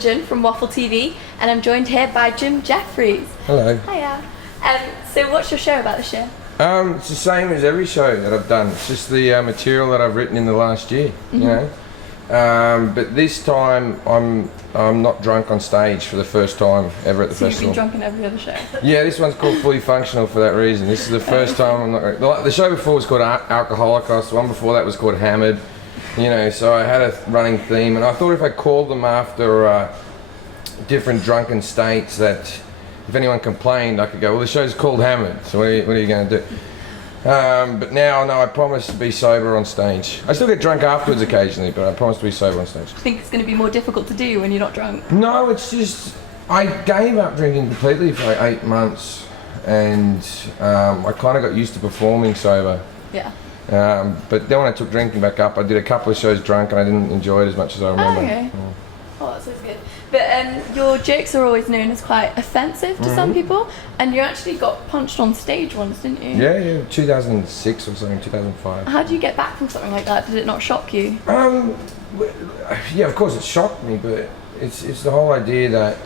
Jen from Waffle TV, and I'm joined here by Jefferies. Hello. Hiya. So what's your show about this year? It's the same as every show that I've done. It's just the material that I've written in the last year, you know. But this time I'm not drunk on stage for the first time ever at the So festival. you've been drunk in every other show? Yeah, this one's called Fully Functional for that reason. This is the first time I'm not. The show before was called Alcoholicos. The one before that was called Hammered. You know, so I had a running theme, and I thought if I called them after different drunken states, that if anyone complained, I could go, well, the show's called Hammered, so what are you going to do? But now, no, I promise to be sober on stage. I still get drunk afterwards occasionally, but I promise to be sober on stage. I think it's going to be more difficult to do when you're not drunk. No, it's just, I gave up drinking completely for like 8 months, and I kind of got used to performing sober. Yeah. But then when I took drinking back up, I did a couple of shows drunk and I didn't enjoy it as much as I remember. Oh, okay. Oh, that sounds good. But your jokes are always known as quite offensive to some people, and you actually got punched on stage once, didn't you? Yeah, 2006 or something, 2005. How do you get back from something like that? Did it not shock you? Yeah, of course it shocked me, but it's the whole idea that,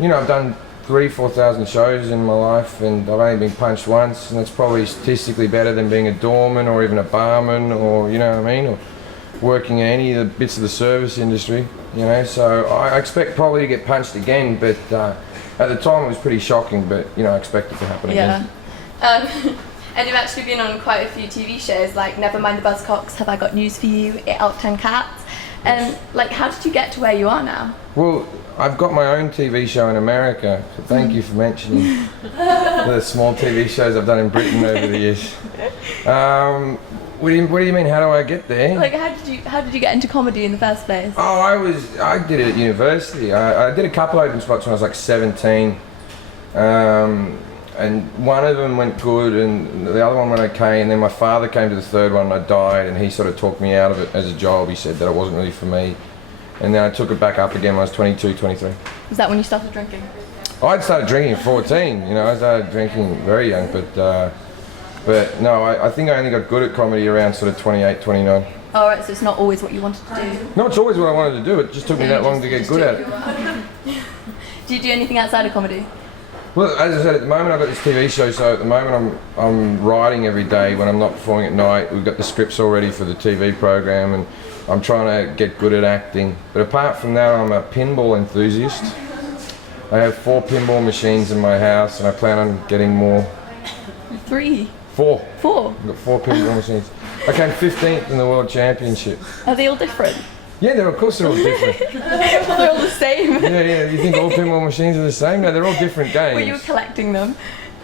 you know, I've done 3,000-4,000 shows in my life, and I've only been punched once, and that's probably statistically better than being a doorman or even a barman, or, you know what I mean, or working in any of the bits of the service industry, you know. So I expect probably to get punched again, but at the time it was pretty shocking, but, you know, I expect it to happen again. And you've actually been on quite a few TV shows, like Never Mind the Buzzcocks, Have I Got News for You, 8 Out of 10 Cats. Like, how did you get to where you are now? Well, I've got my own TV show in America, so thank you for mentioning the small TV shows I've done in Britain over the years. What do you mean, how do I get there? Like, how did you get into comedy in the first place? Oh, I did it at university. I did a couple open spots when I was like 17. And one of them went good and the other one went okay, and then my father came to the third one and I died, and he sort of talked me out of it as a job. He said that it wasn't really for me. And then I took it back up again when I was 22, 23. Was that when you started drinking? I'd started drinking at 14, you know, I started drinking very young, but no, I think I only got good at comedy around sort of 28, 29. Oh, right, so it's not always what you wanted to do? No, it's always what I wanted to do, it just took me that long to get good at it. Do you do anything outside of comedy? Well, as I said, at the moment I've got this TV show, so at the moment I'm writing every day when I'm not performing at night. We've got the scripts already for the TV program, and I'm trying to get good at acting. But apart from that, I'm a pinball enthusiast. I have 4 pinball machines in my house, and I plan on getting more. 3? 4. 4? I've got 4 pinball machines. I came 15th in the World Championship. Are they all different? Yeah, of course they're all different. Well, they're all the same. Yeah, you think all pinball machines are the same? No, they're all different games. Well, you were collecting them.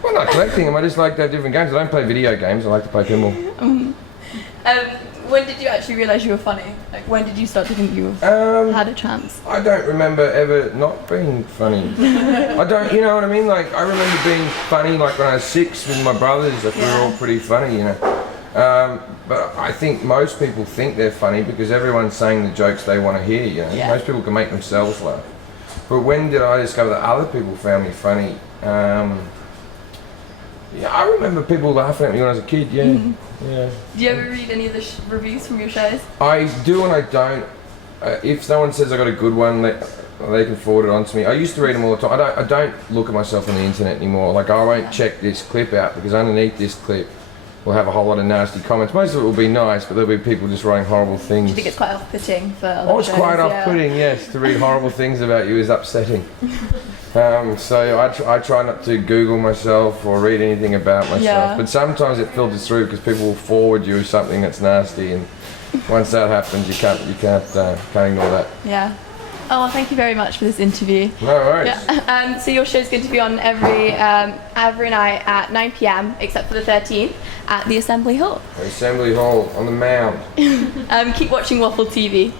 Well, I'm not collecting them, I just like to have different games. I don't play video games, I like to play pinball. When did you actually realise you were funny? Like, when did you start to think you had a chance? I don't remember ever not being funny. I don't, you know what I mean? Like, I remember being funny like when I was 6 with my brothers, like we were all pretty funny, you know. But I think most people think they're funny because everyone's saying the jokes they want to hear, you know. Yeah. Most people can make themselves laugh. But when did I discover that other people found me funny? Yeah, I remember people laughing at me when I was a kid, yeah. Yeah. Do you ever read any of the reviews from your shows? I do and I don't. If someone says I got a good one, they can forward it on to me. I used to read them all the time. I don't look at myself on the internet anymore. Like, I won't check this clip out because underneath this clip will have a whole lot of nasty comments. Most of it will be nice, but there'll be people just writing horrible things. Do you think it's quite off-putting for other Oh, it's shows? quite off-putting, yes. To read horrible things about you is upsetting. So I try not to Google myself or read anything about myself. Yeah. But sometimes it filters through because people will forward you something that's nasty, and once that happens, you can't ignore that. Yeah. Oh, well, thank you very much for this interview. No worries. Yeah. So your show's going to be on every night at 9 p.m, except for the 13th, at the Assembly Hall. Assembly Hall on the Mound. Keep watching Waffle TV.